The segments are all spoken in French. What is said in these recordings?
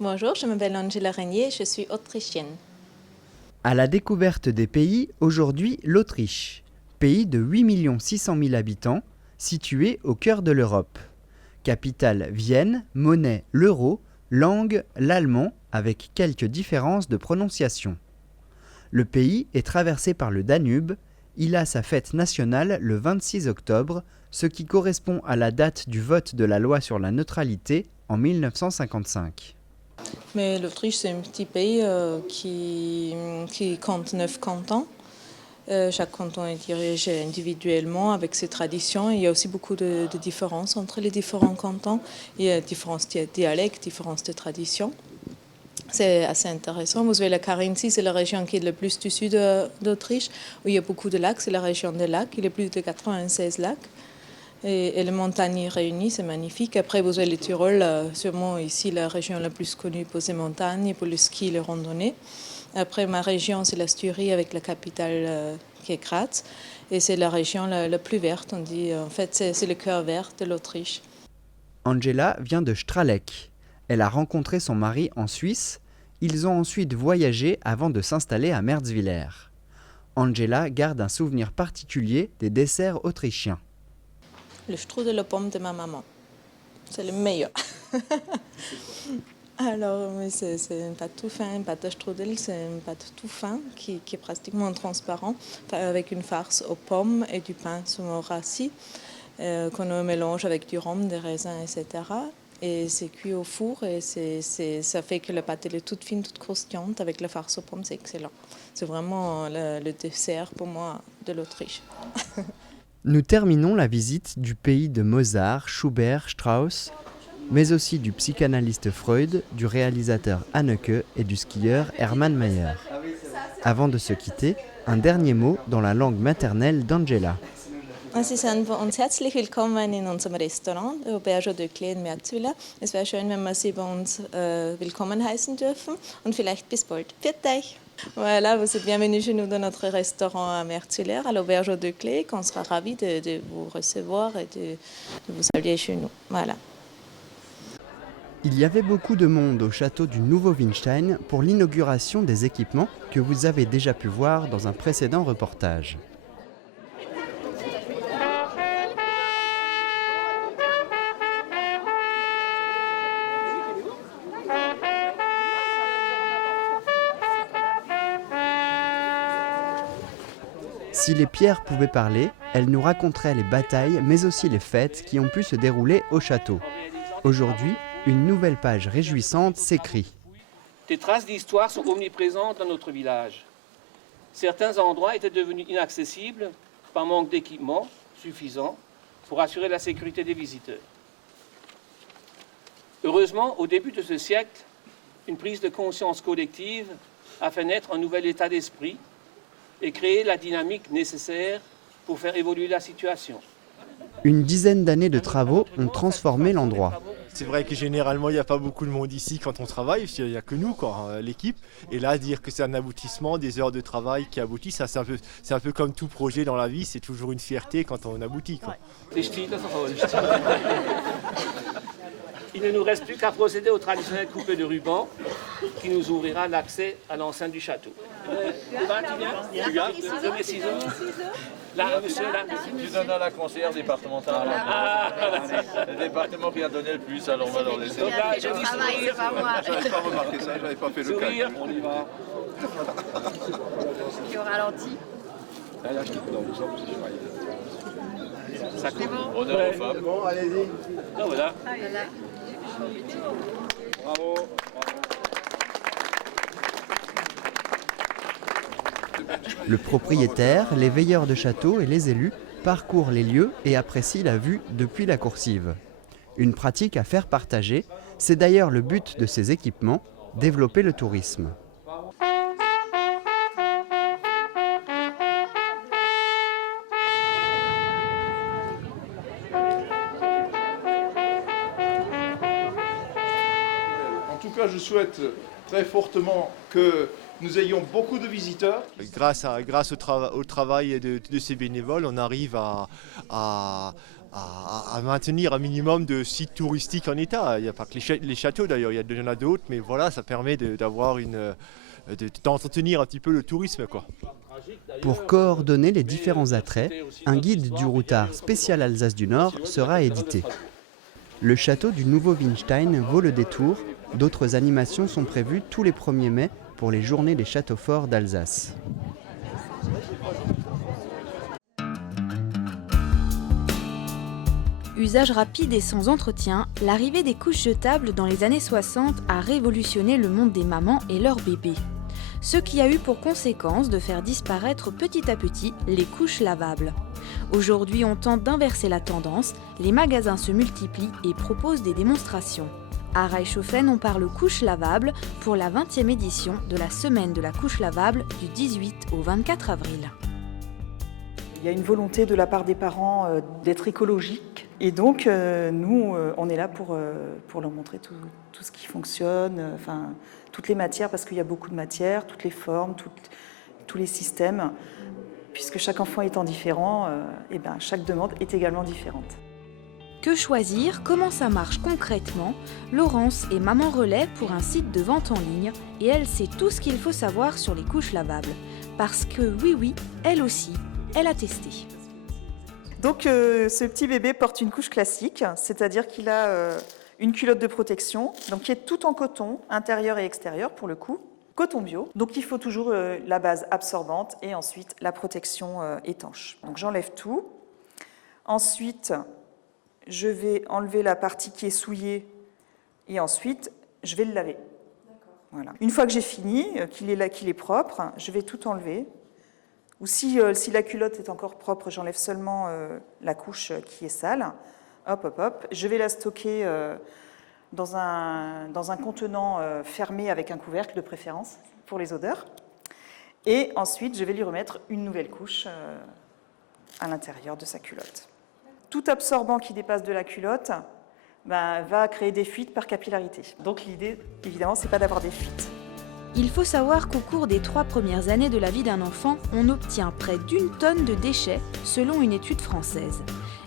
Bonjour, je m'appelle Angela Régnier, je suis autrichienne. À la découverte des pays, aujourd'hui l'Autriche, pays de 8 600 000 habitants, situé au cœur de l'Europe. Capitale Vienne, monnaie l'euro, langue l'allemand avec quelques différences de prononciation. Le pays est traversé par le Danube, il a sa fête nationale le 26 octobre, ce qui correspond à la date du vote de la loi sur la neutralité en 1955. Mais l'Autriche, c'est un petit pays qui compte 9 cantons. Chaque canton est dirigé individuellement avec ses traditions. Il y a aussi beaucoup de différences entre les différents cantons. Il y a différents dialectes, différences de traditions. C'est assez intéressant. Vous avez la Carinthie, c'est la région qui est le plus du sud d'Autriche, où il y a beaucoup de lacs. C'est la région des lacs. Il y a plus de 96 lacs. Et les montagnes réunies, c'est magnifique. Après, vous avez le Tyrol, sûrement ici la région la plus connue pour ses montagnes, pour le ski et les randonnées. Après, ma région, c'est l'Asturie avec la capitale qui est Graz. Et c'est la région la plus verte, on dit. En fait, c'est le cœur vert de l'Autriche. Angela vient de Straleck. Elle a rencontré son mari en Suisse. Ils ont ensuite voyagé avant de s'installer à Merzwiller. Angela garde un souvenir particulier des desserts autrichiens. Le strudel aux pommes de ma maman. C'est le meilleur. Alors, c'est une pâte tout fin, une pâte à strudel, c'est une pâte tout fin qui est pratiquement transparent, avec une farce aux pommes et du pain souvent rassis, qu'on mélange avec du rhum, des raisins, etc. Et c'est cuit au four et ça fait que la pâte elle est toute fine, toute croustillante avec la farce aux pommes, c'est excellent. C'est vraiment le dessert pour moi de l'Autriche. Nous terminons la visite du pays de Mozart, Schubert, Strauss, mais aussi du psychanalyste Freud, du réalisateur Haneke et du skieur Hermann Maier. Avant de se quitter, un dernier mot dans la langue maternelle d'Angela. Sie sind bei uns herzlich willkommen in unserem Restaurant, Auberge de Clé in Merzwiller. Es wäre schön, wenn wir Sie bei uns willkommen heißen dürfen und vielleicht bis bald. Pfiat euch! Voilà, vous êtes bienvenus chez nous dans notre restaurant à Merzwiller, à l'Auberge de Clé, qu'on sera ravis de vous recevoir et de vous saluer chez nous. Voilà. Il y avait beaucoup de monde au château du Nouveau Winstein pour l'inauguration des équipements que vous avez déjà pu voir dans un précédent reportage. Si les pierres pouvaient parler, elles nous raconteraient les batailles, mais aussi les fêtes qui ont pu se dérouler au château. Aujourd'hui, une nouvelle page réjouissante s'écrit. Des traces d'histoire sont omniprésentes dans notre village. Certains endroits étaient devenus inaccessibles par manque d'équipement suffisant pour assurer la sécurité des visiteurs. Heureusement, au début de ce siècle, une prise de conscience collective a fait naître un nouvel état d'esprit et créer la dynamique nécessaire pour faire évoluer la situation. Une dizaine d'années de travaux ont transformé l'endroit. C'est vrai que généralement il n'y a pas beaucoup de monde ici quand on travaille, il n'y a que nous, l'équipe. Et là, dire que c'est un aboutissement, des heures de travail qui aboutissent, c'est un peu comme tout projet dans la vie, c'est toujours une fierté quand on aboutit. Il ne nous reste plus qu'à procéder au traditionnel coupé de ruban qui nous ouvrira l'accès à l'enceinte du château. Tu viens Je mets ciseaux. Là, monsieur, là. Tu donnes à la conseillère départementale. Le département qui a donné le plus, alors on va leur laisser. Je dis sourire. J'avais pas remarqué ça, j'avais pas fait le Sourire. calcul. On y va. Qui au ralenti. Ça coupe. Honneur aux femmes. Bon, allez-y. Ah, voilà. Bravo. Le propriétaire, les veilleurs de château et les élus parcourent les lieux et apprécient la vue depuis la coursive. Une pratique à faire partager, c'est d'ailleurs le but de ces équipements, développer le tourisme. En tout cas, je souhaite très fortement que nous ayons beaucoup de visiteurs. Grâce au travail de ces bénévoles, on arrive à à maintenir un minimum de sites touristiques en état. Il n'y a pas que les châteaux d'ailleurs, il y en a d'autres, mais voilà, ça permet d'entretenir un petit peu le tourisme, quoi. Pour coordonner les différents attraits, un guide du routard spécial Alsace du Nord sera édité. Le château du Nouveau Winstein vaut le détour. D'autres animations sont prévues tous les 1er mai pour les journées des châteaux forts d'Alsace. Usage rapide et sans entretien, l'arrivée des couches jetables dans les années 60 a révolutionné le monde des mamans et leurs bébés. Ce qui a eu pour conséquence de faire disparaître petit à petit les couches lavables. Aujourd'hui, on tente d'inverser la tendance, les magasins se multiplient et proposent des démonstrations. À Reichshofen, on parle couches lavables pour la 20e édition de la semaine de la couche lavable du 18 au 24 avril. Il y a une volonté de la part des parents d'être écologique. Et donc, nous, on est là pour leur montrer tout ce qui fonctionne, toutes les matières, parce qu'il y a beaucoup de matières, toutes les formes, tous les systèmes. Puisque chaque enfant étant différent, chaque demande est également différente. Que choisir? Comment ça marche concrètement? Laurence est maman relais pour un site de vente en ligne et elle sait tout ce qu'il faut savoir sur les couches lavables. Parce que oui, elle aussi, elle a testé. Donc ce petit bébé porte une couche classique, c'est-à-dire qu'il a une culotte de protection, donc qui est tout en coton, intérieur et extérieur pour le coup, coton bio. Donc il faut toujours la base absorbante et ensuite la protection étanche. Donc j'enlève tout. Ensuite, je vais enlever la partie qui est souillée et ensuite je vais le laver. Voilà. Une fois que j'ai fini, qu'il est propre, je vais tout enlever. Ou si la culotte est encore propre, j'enlève seulement la couche qui est sale. Hop. Je vais la stocker dans un contenant fermé avec un couvercle de préférence pour les odeurs. Et ensuite, je vais lui remettre une nouvelle couche à l'intérieur de sa culotte. Tout absorbant qui dépasse de la culotte va créer des fuites par capillarité. Donc l'idée, évidemment, c'est pas d'avoir des fuites. Il faut savoir qu'au cours des 3 premières années de la vie d'un enfant, on obtient près d'1 tonne de déchets, selon une étude française.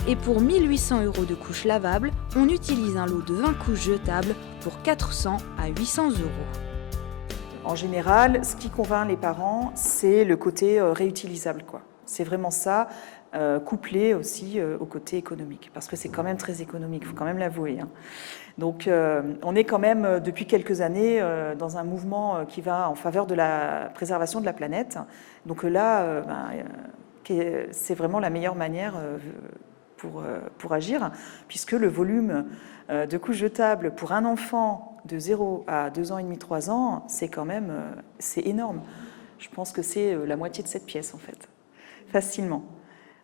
Et pour 1 800 € de couches lavables, on utilise un lot de 20 couches jetables pour 400 à 800 €. En général, ce qui convainc les parents, c'est le côté réutilisable, quoi. C'est vraiment ça, couplé aussi au côté économique, parce que c'est quand même très économique, il faut quand même l'avouer, hein. Donc on est quand même depuis quelques années dans un mouvement qui va en faveur de la préservation de la planète. Donc là, c'est vraiment la meilleure manière pour agir, puisque le volume de couches jetables pour un enfant de 0 à 2 ans et demi, 3 ans, c'est quand même c'est énorme. Je pense que c'est la moitié de cette pièce en fait, facilement.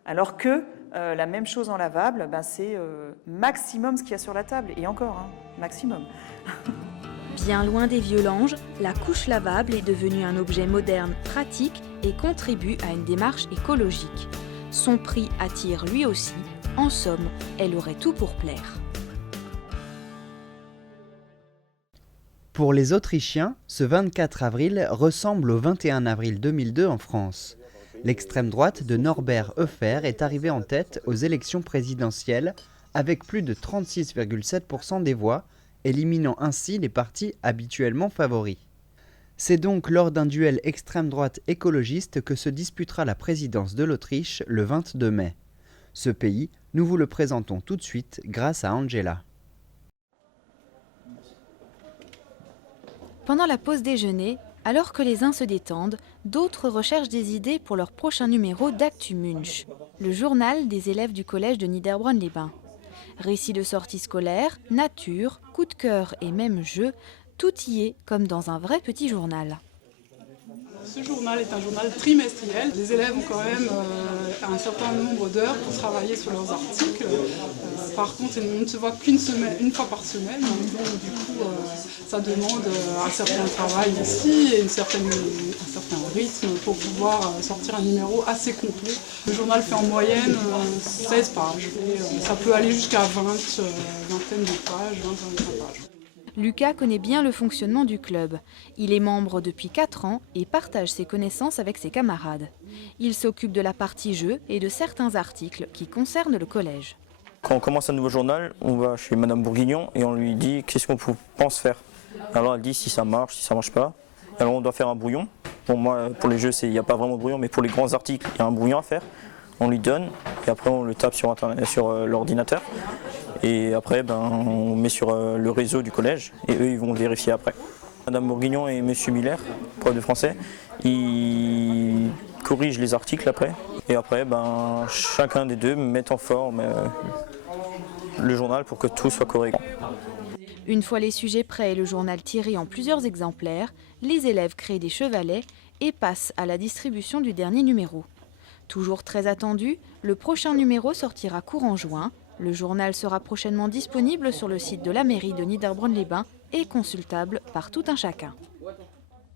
Alors que la même chose en lavable, c'est maximum ce qu'il y a sur la table, et encore, hein, maximum. Bien loin des vieux langes, la couche lavable est devenue un objet moderne, pratique et contribue à une démarche écologique. Son prix attire lui aussi. En somme, elle aurait tout pour plaire. Pour les Autrichiens, ce 24 avril ressemble au 21 avril 2002 en France. L'extrême droite de Norbert Hofer est arrivée en tête aux élections présidentielles avec plus de 36,7% des voix, éliminant ainsi les partis habituellement favoris. C'est donc lors d'un duel extrême droite écologiste que se disputera la présidence de l'Autriche le 22 mai. Ce pays, nous vous le présentons tout de suite grâce à Angela. Pendant la pause déjeuner, alors que les uns se détendent, d'autres recherchent des idées pour leur prochain numéro d'Actu Munch, le journal des élèves du collège de Niederbronn-les-Bains. Récits de sorties scolaires, nature, coups de cœur et même jeux, tout y est comme dans un vrai petit journal. Ce journal est un journal trimestriel. Les élèves ont quand même un certain nombre d'heures pour travailler sur leurs articles. Par contre, on ne se voit qu'une fois par semaine. Donc, du coup, ça demande un certain travail ici et un certain rythme pour pouvoir sortir un numéro assez complet. Le journal fait en moyenne 16 pages. Et ça peut aller jusqu'à vingtaine de pages, 20-25 pages. Lucas connaît bien le fonctionnement du club. Il est membre depuis 4 ans et partage ses connaissances avec ses camarades. Il s'occupe de la partie jeux et de certains articles qui concernent le collège. Quand on commence un nouveau journal, on va chez Madame Bourguignon et on lui dit qu'est-ce qu'on pense faire. Alors elle dit si ça marche pas. Alors on doit faire un brouillon. Bon, moi, pour les jeux, il n'y a pas vraiment de brouillon, mais pour les grands articles, il y a un brouillon à faire. On lui donne et après on le tape sur l'ordinateur. Et après, on met sur le réseau du collège et eux, ils vont vérifier après. Madame Bourguignon et Monsieur Miller, prof de français, ils corrigent les articles après. Et après, chacun des deux met en forme le journal pour que tout soit correct. Une fois les sujets prêts et le journal tiré en plusieurs exemplaires, les élèves créent des chevalets et passent à la distribution du dernier numéro. Toujours très attendu, le prochain numéro sortira courant juin. Le journal sera prochainement disponible sur le site de la mairie de Niederbronn-les-Bains et consultable par tout un chacun.